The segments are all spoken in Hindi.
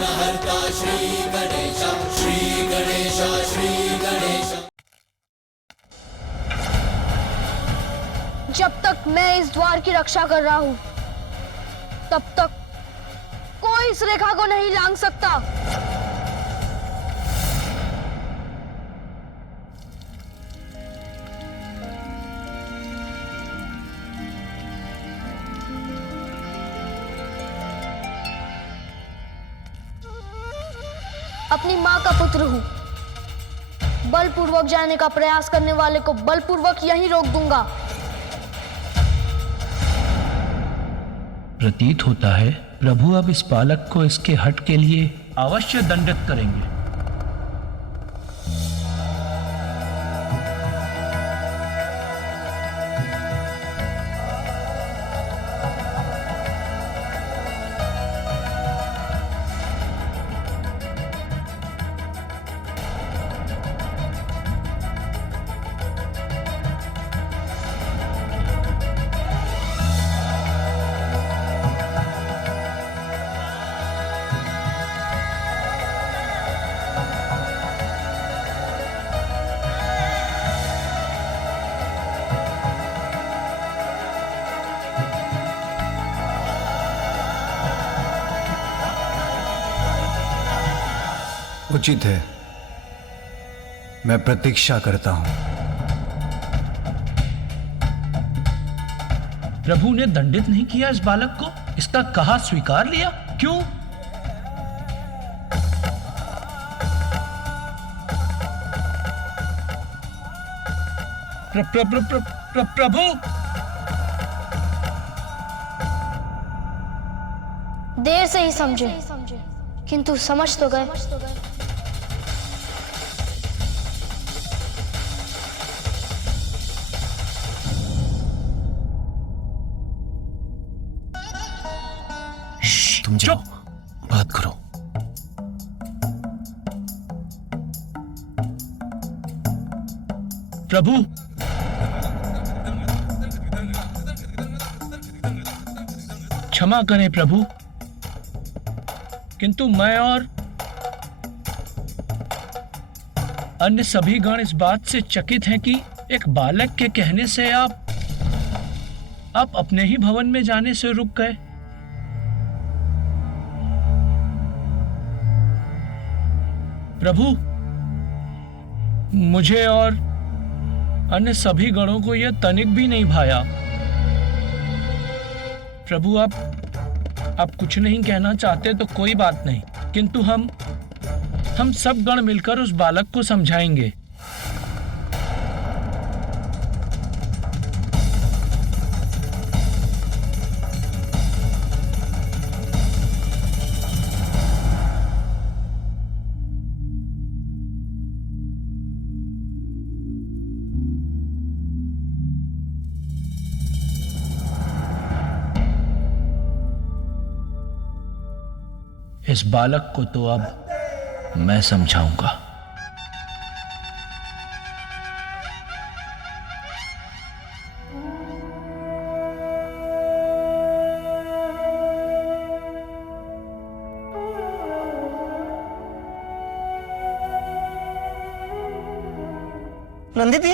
विघ्नहर्ता श्री गणेश, श्री गणेश, श्री गणेश। जब तक मैं इस द्वार की रक्षा कर रहा हूं, तब तक कोई इस रेखा को नहीं लांघ सकता। अपनी मां का पुत्र हूं, बलपूर्वक जाने का प्रयास करने वाले को बलपूर्वक यहीं रोक दूंगा। प्रतीत होता है प्रभु अब इस बालक को इसके हठ के लिए अवश्य दंडित करेंगे। उचित है, मैं प्रतीक्षा करता हूं। प्रभु ने दंडित नहीं किया इस बालक को, इसका कहा स्वीकार लिया, क्यों? प्रभु देर से ही समझे, किंतु समझ तो गए। तुम जाओ, बात करो। प्रभु, क्षमा करें प्रभु, किंतु मैं और अन्य सभी गण इस बात से चकित हैं कि एक बालक के कहने से आप अपने ही भवन में जाने से रुक गए। प्रभु, मुझे और अन्य सभी गणों को यह तनिक भी नहीं भाया। प्रभु, आप कुछ नहीं कहना चाहते तो कोई बात नहीं, किंतु हम सब गण मिलकर उस बालक को समझाएंगे। इस बालक को तो अब मैं समझाऊंगा। नंदी दी,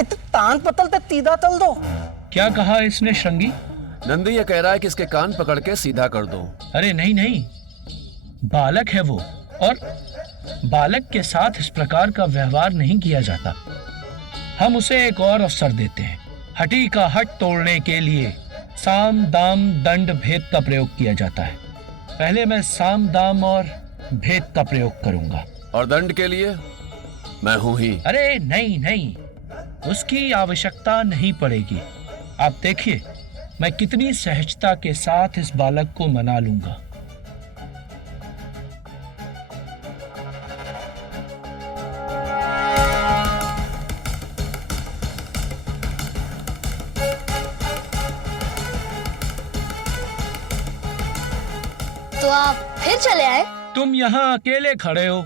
इत तान पतल ते तीदा तल दो। क्या कहा इसने श्रृंगी? नंदी ये कह रहा है कि इसके कान पकड़ के सीधा कर दो। अरे नहीं नहीं, बालक है वो, और बालक के साथ इस प्रकार का व्यवहार नहीं किया जाता। हम उसे एक और अवसर देते हैं। हठी का हट तोड़ने के लिए साम दाम दंड भेद का प्रयोग किया जाता है। पहले मैं साम दाम और भेद का प्रयोग करूंगा। और दंड के लिए मैं हूं ही। अरे नहीं नहीं, उसकी आवश्यकता नहीं पड़ेगी। आप देखिए मैं कितनी सहजता के साथ इस बालक को मना लूंगा। तो आप फिर चले आए? तुम यहाँ अकेले खड़े हो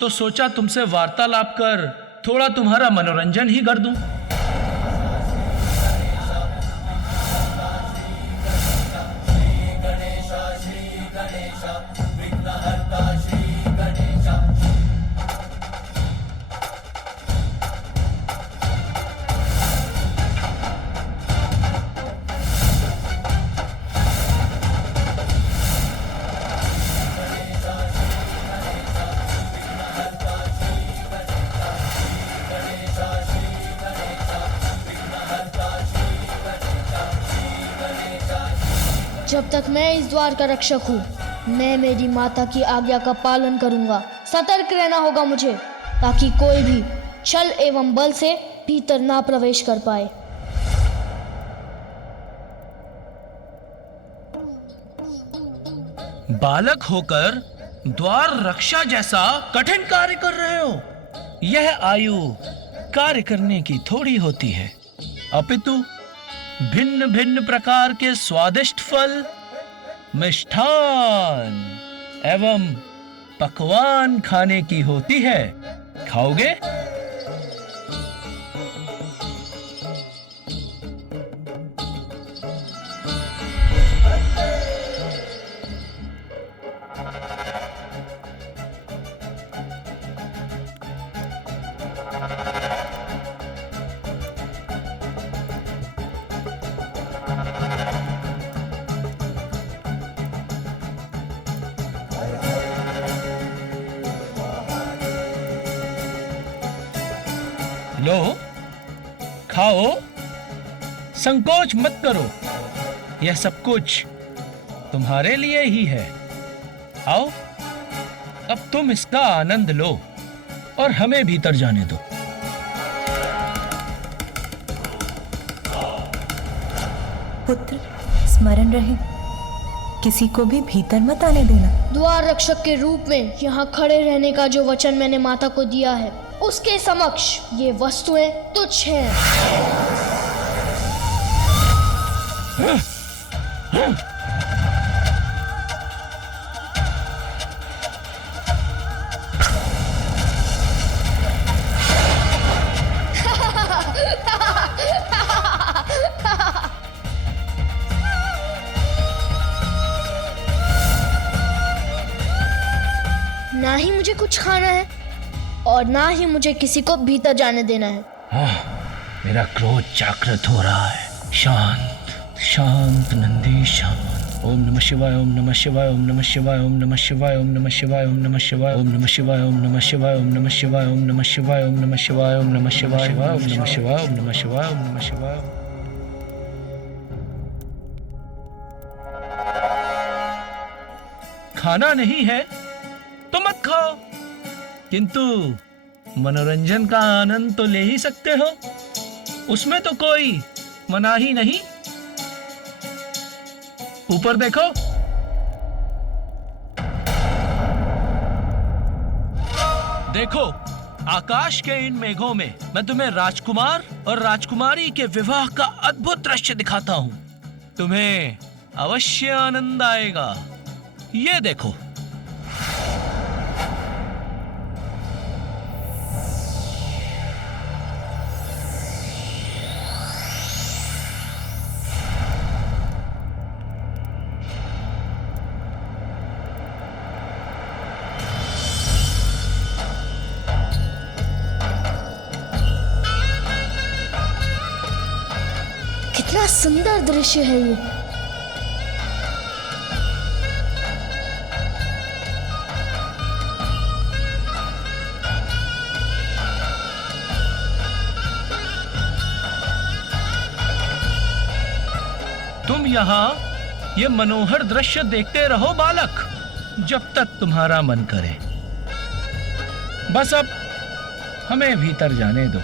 तो सोचा तुमसे वार्तालाप कर थोड़ा तुम्हारा मनोरंजन ही कर दूं। श्री गणेश, श्री गणेश। जब तक मैं इस द्वार का रक्षक हूँ, मैं मेरी माता की आज्ञा का पालन करूंगा। सतर्क रहना होगा मुझे, ताकि कोई भी छल एवं बल से भीतर ना प्रवेश कर पाए। बालक होकर द्वार रक्षा जैसा कठिन कार्य कर रहे हो। यह आयु कार्य करने की थोड़ी होती है, अपितु भिन्न भिन्न प्रकार के स्वादिष्ट फल, मिष्ठान एवं पकवान खाने की होती है। खाओगे? लो, खाओ, संकोच मत करो। यह सब कुछ तुम्हारे लिए ही है। आओ, अब तुम इसका आनंद लो और हमें भीतर जाने दो। पुत्र, स्मरण रहे, किसी को भी भीतर मत आने देना। द्वार रक्षक के रूप में यहाँ खड़े रहने का जो वचन मैंने माता को दिया है, उसके समक्ष ये वस्तुएं तुच्छ हैं। ना ही मुझे कुछ खाना है और ना ही मुझे किसी को भीतर जाने देना है। मेरा क्रोध जागृत हो रहा है। शांत शांत नंदी शांत। ओम नमः शिवाय, ओम नमः शिवाय, ओम नमः शिवाय, ओम नमः शिवाय, ओम नमः शिवाय, ओम नमः शिवाय, ओम नमः शिवाय, ओम नमः शिवाय, ओम नमः शिवाय, ओम नमः शिवाय, ओम नमः शिवाय, ओम नमः शिवाय, ओम नमः शिवाय, ओम नमः शिवाय, ओम नमः शिवाय। खाना नहीं है तो मत खाओ, किंतु मनोरंजन का आनंद तो ले ही सकते हो। उसमें तो कोई मनाही नहीं। ऊपर देखो, देखो आकाश के इन मेघों में मैं तुम्हें राजकुमार और राजकुमारी के विवाह का अद्भुत दृश्य दिखाता हूं। तुम्हें अवश्य आनंद आएगा। ये देखो। कितना सुंदर दृश्य है ये। तुम यहाँ ये मनोहर दृश्य देखते रहो बालक, जब तक तुम्हारा मन करे। बस अब हमें भीतर जाने दो।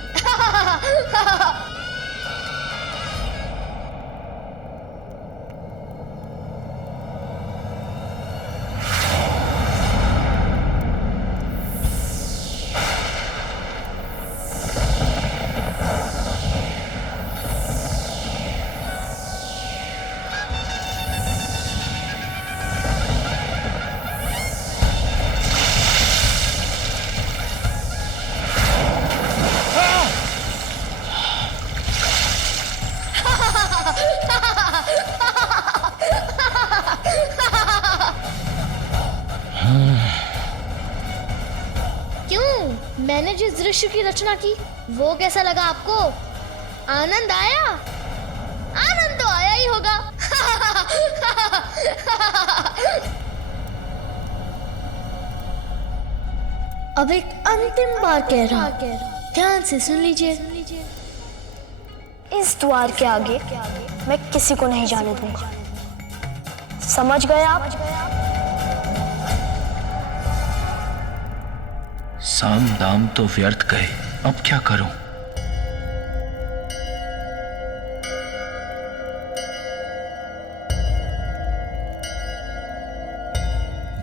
क्यों? मैंने जिस दृश्य की रचना की वो कैसा लगा आपको? आनंद आया? आनंद तो आया ही होगा। अब एक अंतिम बार कह रहा हूं, ध्यान से सुन लीजिए। इस द्वार के आगे मैं किसी को नहीं जाने दूंगा। समझ गए आप? साम दाम तो व्यर्थ गए, अब क्या करूं?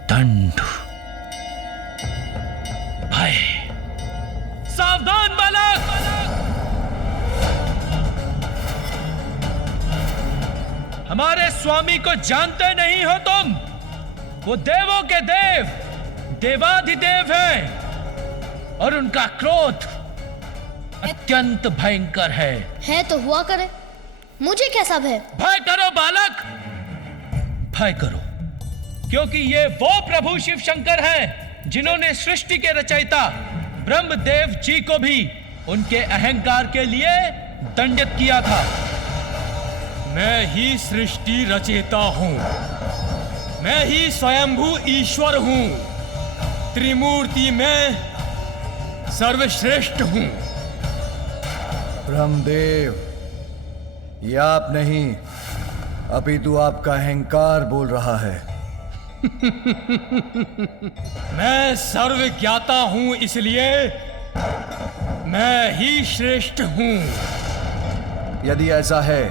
दंड, भय। सावधान बालक! हमारे स्वामी को जानते नहीं हो तुम? वो देवों के देव, देवाधिदेव हैं और उनका क्रोध अत्यंत भयंकर है तो हुआ करे, मुझे कैसा भय? भय करो बालक, भय करो, क्योंकि ये वो प्रभु शिव शंकर हैं जिन्होंने सृष्टि के रचयिता ब्रह्मदेव जी को भी उनके अहंकार के लिए दंडित किया था। मैं ही सृष्टि रचयिता हूं, मैं ही स्वयंभू ईश्वर हूं, त्रिमूर्ति में सर्वश्रेष्ठ हूं। ब्रह्मदेव, ये आप नहीं, अपितु आपका अहंकार बोल रहा है। मैं सर्वज्ञाता हूं, इसलिए मैं ही श्रेष्ठ हूं। यदि ऐसा है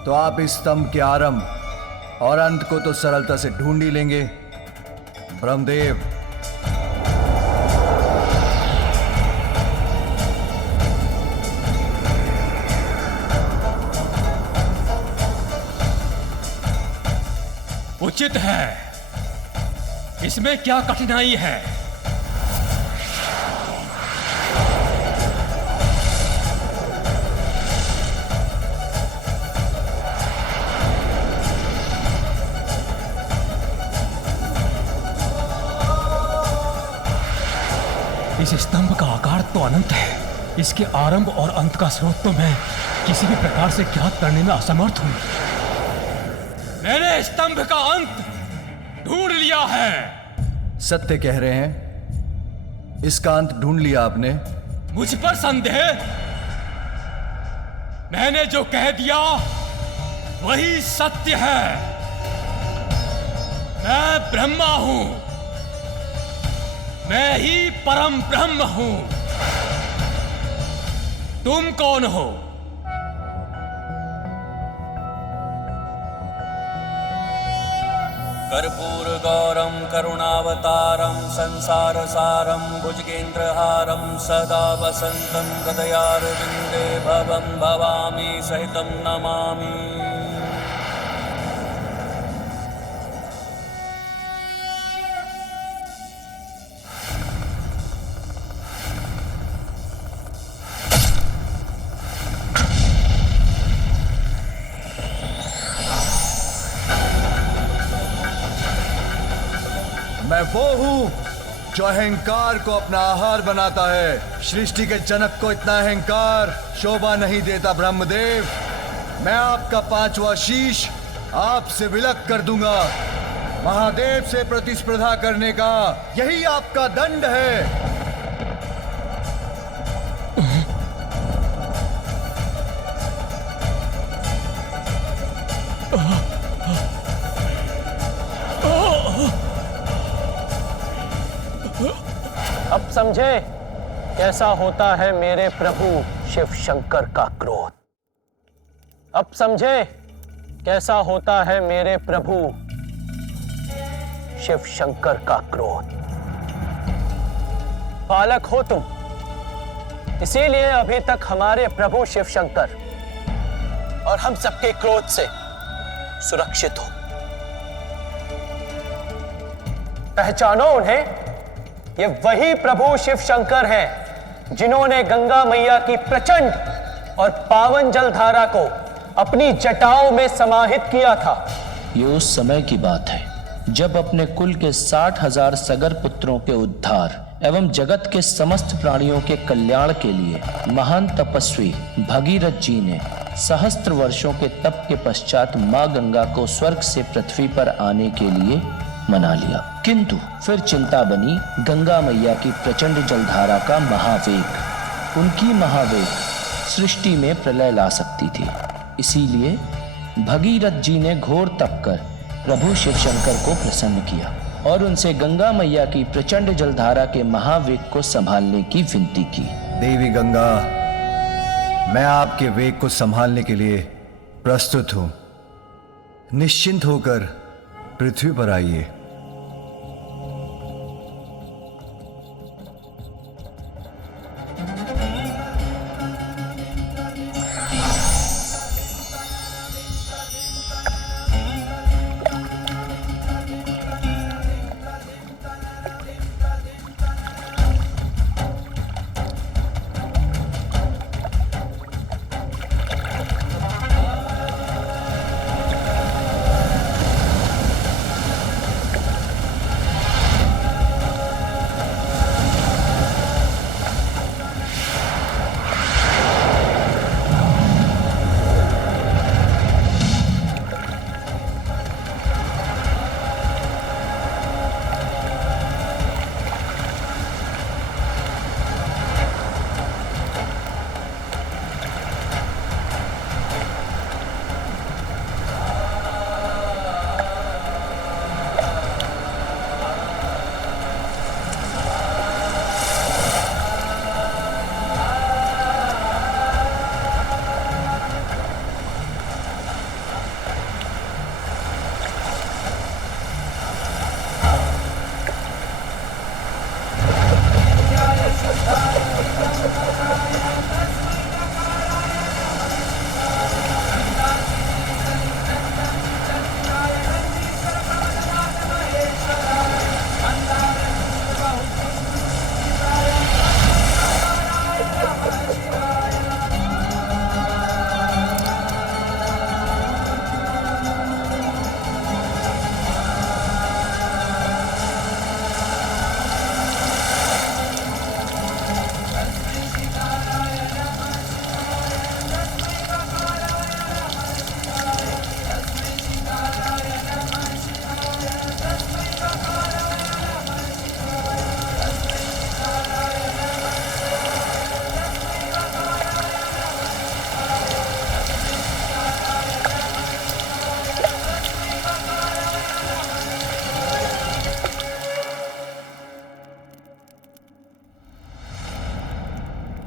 तो आप इस स्तंभ के आरंभ और अंत को तो सरलता से ढूंढ ही लेंगे। ब्रह्मदेव, उचित है, इसमें क्या कठिनाई है? इस स्तंभ का आकार तो अनंत है, इसके आरंभ और अंत का स्रोत तो मैं किसी भी प्रकार से ज्ञात करने में असमर्थ हूं। मैंने स्तंभ का अंत ढूंढ लिया है। सत्य कह रहे हैं? इसका अंत ढूंढ लिया आपने? मुझ पर संदेह? मैंने जो कह दिया वही सत्य है। मैं ब्रह्मा हूं, मैं ही परम ब्रह्म हूं। तुम कौन हो? कर्पूरगौरं करुणावतारं संसारसारं भुजगेन्द्रहारं सदा वसन्तं हृदयारविन्दे भवं भवामि सहितं नमामि। मैं वो हूं जो अहंकार को अपना आहार बनाता है। सृष्टि के जनक को इतना अहंकार शोभा नहीं देता। ब्रह्मदेव, मैं आपका पांचवा शीश आपसे विलक कर दूंगा। महादेव से प्रतिस्पर्धा करने का यही आपका दंड है। अब समझे कैसा होता है मेरे प्रभु शिव शंकर का क्रोध। अब समझे कैसा होता है मेरे प्रभु शिव शंकर का क्रोध। बालक हो तुम, इसीलिए अभी तक हमारे प्रभु शिव शंकर और हम सबके क्रोध से सुरक्षित हो। पहचानो उन्हें, ये वही प्रभु शिव शंकर हैं जिन्होंने गंगा मैया की प्रचंड और पावन जलधारा को अपनी जटाओं में समाहित किया था। ये उस समय की बात है जब अपने कुल के 60,000 सगर पुत्रों के उद्धार एवं जगत के समस्त प्राणियों के कल्याण के लिए महान तपस्वी भगीरथ जी ने सहस्त्र वर्षों के तप के पश्चात मां गंगा को स्वर्ग से पृथ्वी पर आने के लिए मना लिया। किंतु फिर चिंता बनी गंगा मैया की प्रचंड जलधारा का महावेग। उनकी महावेग सृष्टि में प्रलय ला सकती थी। इसीलिए भगीरथ जी ने घोर तप कर प्रभु शिव शंकर को प्रसन्न किया और उनसे गंगा मैया की प्रचंड जलधारा के महावेग को संभालने की विनती की। देवी गंगा, मैं आपके वेग को संभालने के लिए प्रस्तुत हूं। निश्चिंत होकर पृथ्वी पर आइए।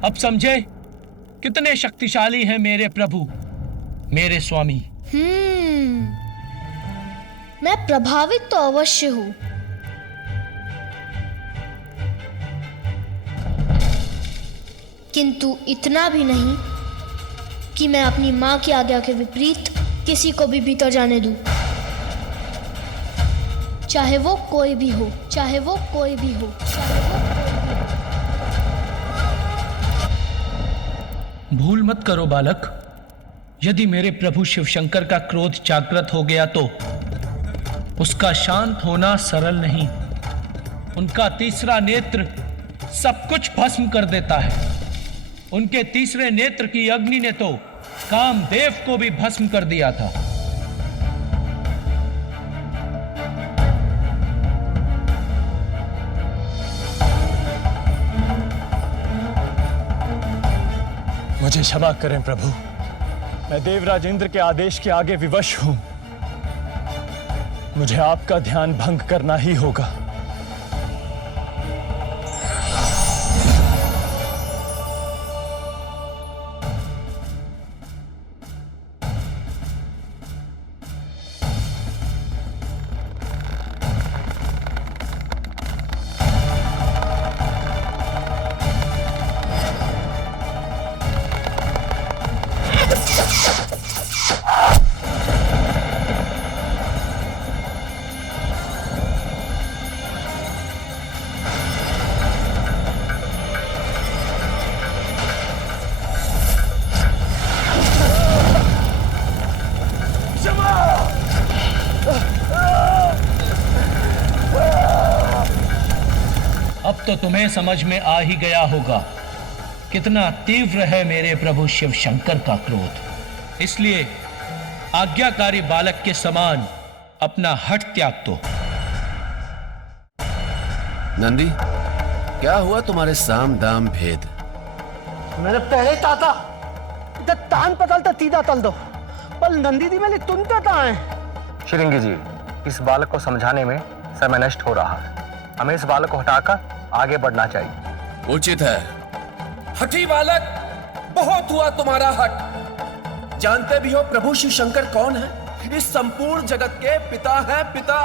अब समझे कितने शक्तिशाली हैं मेरे प्रभु, मेरे स्वामी। मैं प्रभावित तो अवश्य हूं, किंतु इतना भी नहीं कि मैं अपनी मां की आज्ञा के विपरीत किसी को भी भीतर जाने दूं, चाहे वो कोई भी हो, चाहे वो कोई भी हो, भूल मत करो बालक। यदि मेरे प्रभु शिव शंकर का क्रोध जागृत हो गया तो उसका शांत होना सरल नहीं। उनका तीसरा नेत्र सब कुछ भस्म कर देता है। उनके तीसरे नेत्र की अग्नि ने तो कामदेव को भी भस्म कर दिया था। मुझे क्षमा करें प्रभु, मैं देवराज इंद्र के आदेश के आगे विवश हूं। मुझे आपका ध्यान भंग करना ही होगा। अब तो तुम्हें समझ में आ ही गया होगा कितना तीव्र है मेरे प्रभु शिव शंकर का क्रोध। इसलिए आज्ञाकारी बालक के समान अपना हठ त्याग दो। नंदी, क्या हुआ तुम्हारे साम दाम भेद? मैंने पहले ताता तान पतल तो तीदा तल दो पल नंदी दी मैंने तुम तो ताए। श्रृंगी जी, इस बालक को समझाने में समय नष्ट हो रहा है। हमें इस बालक को हटाकर आगे बढ़ना चाहिए। उचित है। हठी बालक, बहुत हुआ तुम्हारा हट। जानते भी हो प्रभु शिव शंकर कौन है? इस संपूर्ण जगत के पिता हैं, पिता।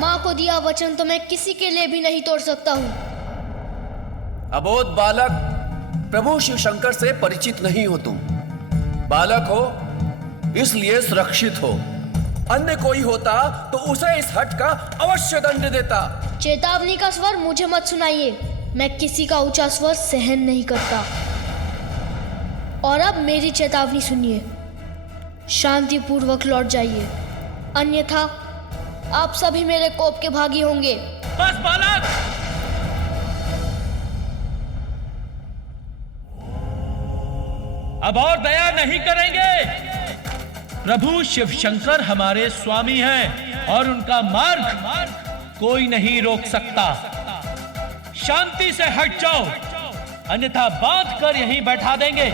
माँ को दिया वचन तो मैं किसी के लिए भी नहीं तोड़ सकता हूँ। अबोध बालक, प्रभु शिव शंकर से परिचित नहीं हो तुम। बालक हो इसलिए सुरक्षित हो। अन्य कोई होता तो उसे इस हट का अवश्य दंड देता। चेतावनी का स्वर मुझे मत सुनाइए, मैं किसी का ऊंचा स्वर सहन नहीं करता। और अब मेरी चेतावनी सुनिए, शांतिपूर्वक लौट जाइए, अन्यथा आप सभी मेरे कोप के भागी होंगे। बस बालक, अब और दया नहीं करेंगे। प्रभु शिव शंकर हमारे स्वामी हैं और उनका मार्ग कोई नहीं रोक सकता। शांति से हट जाओ, अन्यथा बांध कर यहीं बैठा देंगे।